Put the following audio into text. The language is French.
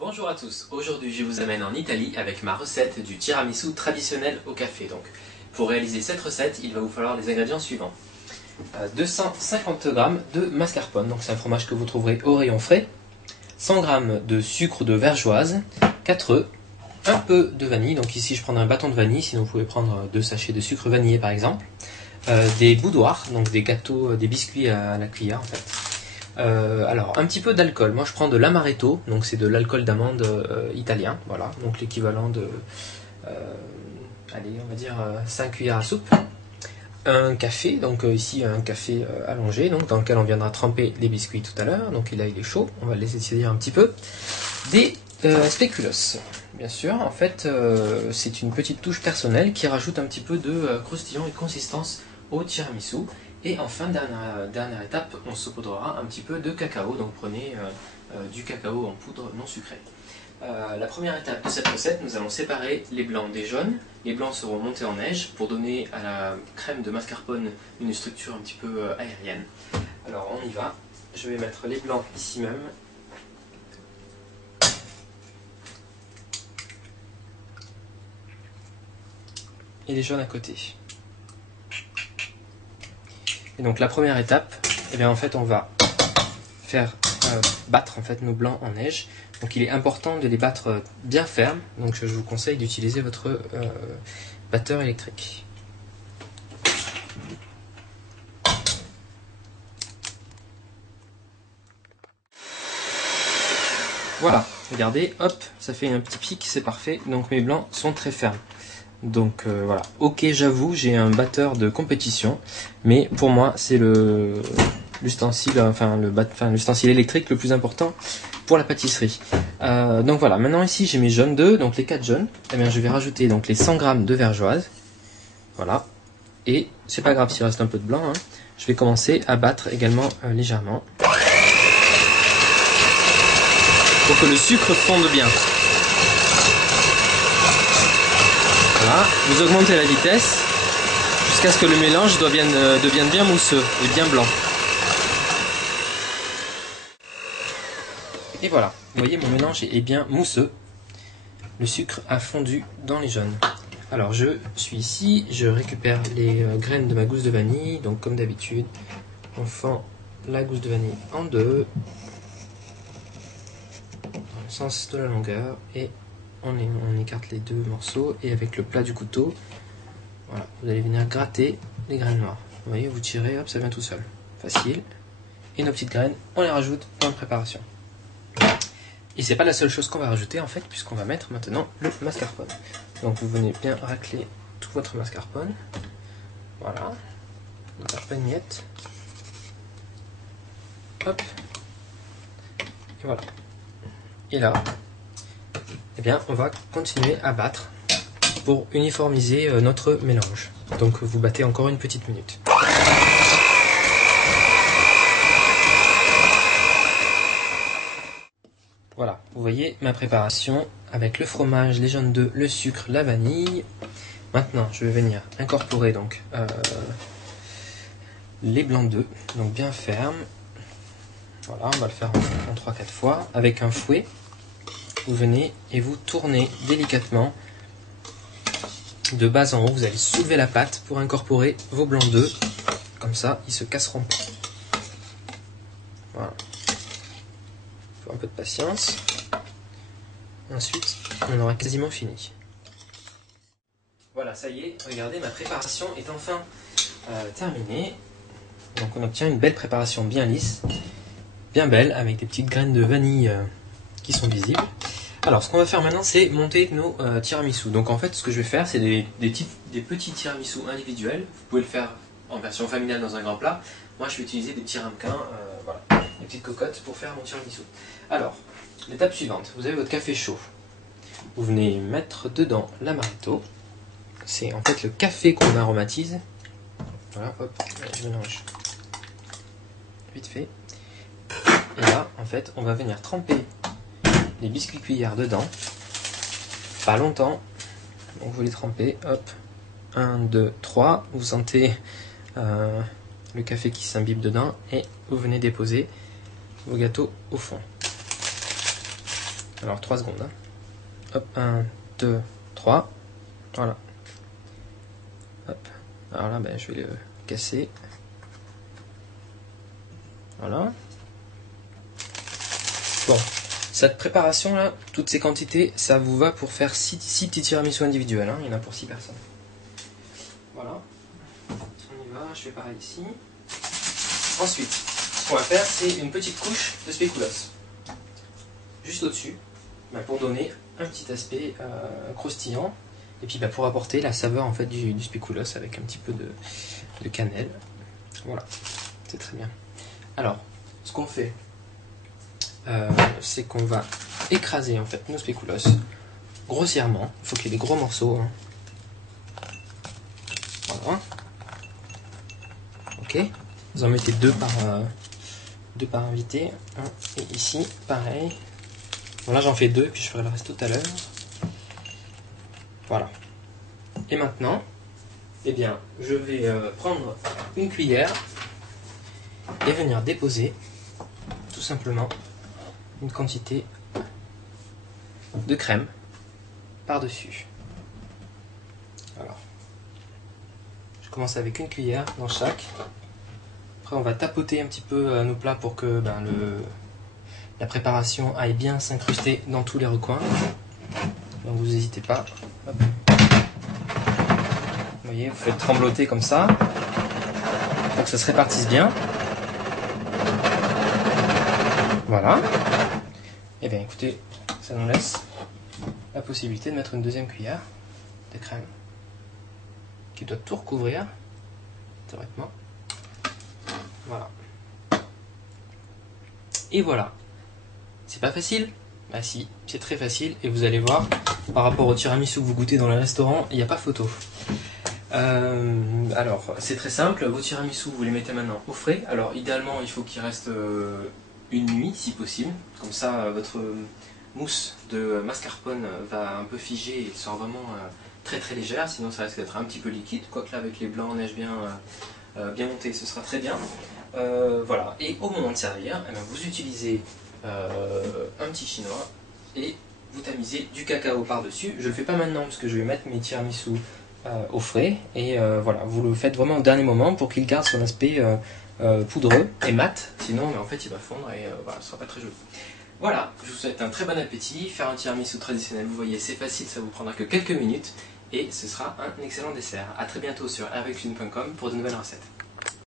Bonjour à tous, aujourd'hui je vous amène en Italie avec ma recette du tiramisu traditionnel au café. Donc, pour réaliser cette recette, il va vous falloir les ingrédients suivants. 250 g de mascarpone, donc c'est un fromage que vous trouverez au rayon frais, 100 g de sucre de vergeoise, 4 œufs, un peu de vanille, donc ici je prendrai un bâton de vanille, sinon vous pouvez prendre 2 sachets de sucre vanillé par exemple, des boudoirs, donc des gâteaux, des biscuits à la cuillère en fait. Alors, un petit peu d'alcool. Moi, je prends de l'amaretto, donc c'est de l'alcool d'amande italien, voilà, donc l'équivalent de, allez, on va dire 5 cuillères à soupe. Un café, donc ici un café allongé, donc dans lequel on viendra tremper les biscuits tout à l'heure. Donc là, il est chaud, on va le laisser tiédir un petit peu. Des spéculoos, bien sûr. En fait, c'est une petite touche personnelle qui rajoute un petit peu de croustillant et de consistance au tiramisu. Et enfin, dernière étape, on saupoudrera un petit peu de cacao, donc prenez du cacao en poudre non sucrée. La première étape de cette recette, nous allons séparer les blancs des jaunes. Les blancs seront montés en neige pour donner à la crème de mascarpone une structure un petit peu aérienne. Alors on y va, je vais mettre les blancs ici même. Et les jaunes à côté. Et donc la première étape, eh bien, en fait on va faire battre en fait nos blancs en neige. Donc il est important de les battre bien fermes, donc je vous conseille d'utiliser votre batteur électrique. Voilà, regardez, hop, ça fait un petit pic, c'est parfait, donc mes blancs sont très fermes. Donc voilà, ok, j'avoue, j'ai un batteur de compétition, mais pour moi c'est l'ustensile électrique le plus important pour la pâtisserie. Donc voilà, maintenant ici j'ai mes jaunes d'œufs, donc les 4 jaunes, eh bien, je vais rajouter donc les 100 g de vergeoise, voilà, et c'est pas grave s'il reste un peu de blanc, hein. Je vais commencer à battre également légèrement, pour que le sucre fonde bien. Voilà, vous augmentez la vitesse jusqu'à ce que le mélange devienne bien mousseux et bien blanc. Et voilà, vous voyez, mon mélange est bien mousseux. Le sucre a fondu dans les jaunes. Alors je suis ici, je récupère les graines de ma gousse de vanille. Donc comme d'habitude, on fend la gousse de vanille en deux, dans le sens de la longueur, et on écarte les deux morceaux, et avec le plat du couteau, voilà, vous allez venir gratter les graines noires. Vous voyez, vous tirez, hop, ça vient tout seul. Facile. Et nos petites graines, on les rajoute dans la préparation. Et c'est pas la seule chose qu'on va rajouter en fait, puisqu'on va mettre maintenant le mascarpone. Donc vous venez bien racler tout votre mascarpone. Voilà. Ne perd pas de miettes. Hop. Et voilà. Et là, eh bien, on va continuer à battre pour uniformiser notre mélange. Donc vous battez encore une petite minute. Voilà, vous voyez ma préparation avec le fromage, les jaunes d'œufs, le sucre, la vanille. Maintenant, je vais venir incorporer donc les blancs d'œufs, donc bien fermes. Voilà, on va le faire en 3-4 fois avec un fouet. Vous venez et vous tournez délicatement de bas en haut. Vous allez soulever la pâte pour incorporer vos blancs d'œufs. Comme ça, ils se casseront pas. Voilà. Il faut un peu de patience. Ensuite, on aura quasiment fini. Voilà, ça y est, regardez, ma préparation est enfin terminée. Donc on obtient une belle préparation bien lisse, bien belle, avec des petites graines de vanille qui sont visibles. Alors ce qu'on va faire maintenant, c'est monter nos tiramisu. Donc en fait, ce que je vais faire, c'est des petits tiramisu individuels. Vous pouvez le faire en version familiale dans un grand plat. Moi, je vais utiliser des petits ramequins, voilà, des petites cocottes pour faire mon tiramisu. Alors, l'étape suivante, vous avez votre café chaud. Vous venez mettre dedans l'amaretto. C'est en fait le café qu'on aromatise. Voilà, hop, je mélange vite fait. Et là, en fait, on va venir tremper les biscuits cuillères dedans. Pas longtemps. Donc vous les trempez, hop. 1, 2, 3. Vous sentez le café qui s'imbibe dedans. Et vous venez déposer vos gâteaux au fond. Alors 3 secondes. Hein. Hop, 1, 2, 3. Voilà. Hop. Alors là, ben, je vais le casser. Voilà. Bon, cette préparation là, toutes ces quantités, ça vous va pour faire 6 petits tiramisu individuels. Hein. Il y en a pour 6 personnes. Voilà. On y va, je fais pareil ici. Ensuite, ce qu'on va faire, c'est une petite couche de spéculoos. Juste au-dessus, ben, pour donner un petit aspect croustillant. Et puis ben, pour apporter la saveur en fait du spéculoos avec un petit peu de cannelle. Voilà, c'est très bien. Alors, ce qu'on fait, c'est qu'on va écraser en fait nos spéculoos grossièrement. Il faut qu'il y ait des gros morceaux. Hein. Voilà. Ok. Vous en mettez deux par invité. Et ici, pareil. Bon, là j'en fais 2, puis je ferai le reste tout à l'heure. Voilà. Et maintenant, eh bien, je vais prendre une cuillère et venir déposer tout simplement une quantité de crème par-dessus. Alors, je commence avec une cuillère dans chaque. Après, on va tapoter un petit peu nos plats pour que ben, la préparation aille bien s'incruster dans tous les recoins. Donc, vous n'hésitez pas. Hop. Vous voyez, vous faites trembloter comme ça pour que ça se répartisse bien. Voilà. Et bien écoutez, ça nous laisse la possibilité de mettre une deuxième cuillère de crème qui doit tout recouvrir théoriquement. Voilà. Et voilà. C'est pas facile? Bah si, c'est très facile et vous allez voir, par rapport au tiramisu que vous goûtez dans les restaurants, il n'y a pas photo. Alors, c'est très simple, vos tiramisu, vous les mettez maintenant au frais. Alors, idéalement, il faut qu'il reste une nuit, si possible. Comme ça, votre mousse de mascarpone va un peu figer et sort vraiment très très légère. Sinon, ça risque d'être un petit peu liquide. Quoique là, avec les blancs en neige bien montés, ce sera très bien. Voilà. Et au moment de servir, eh bien, vous utilisez un petit chinois et vous tamisez du cacao par-dessus. Je ne le fais pas maintenant parce que je vais mettre mes tiramisu au frais et voilà, vous le faites vraiment au dernier moment pour qu'il garde son aspect poudreux et mat, sinon mais en fait il va fondre et voilà, ce sera pas très joli. Voilà, je vous souhaite un très bon appétit. Faire un tiramisu traditionnel, vous voyez, c'est facile, ça vous prendra que quelques minutes et ce sera un excellent dessert. A très bientôt sur hervécuisine.com pour de nouvelles recettes.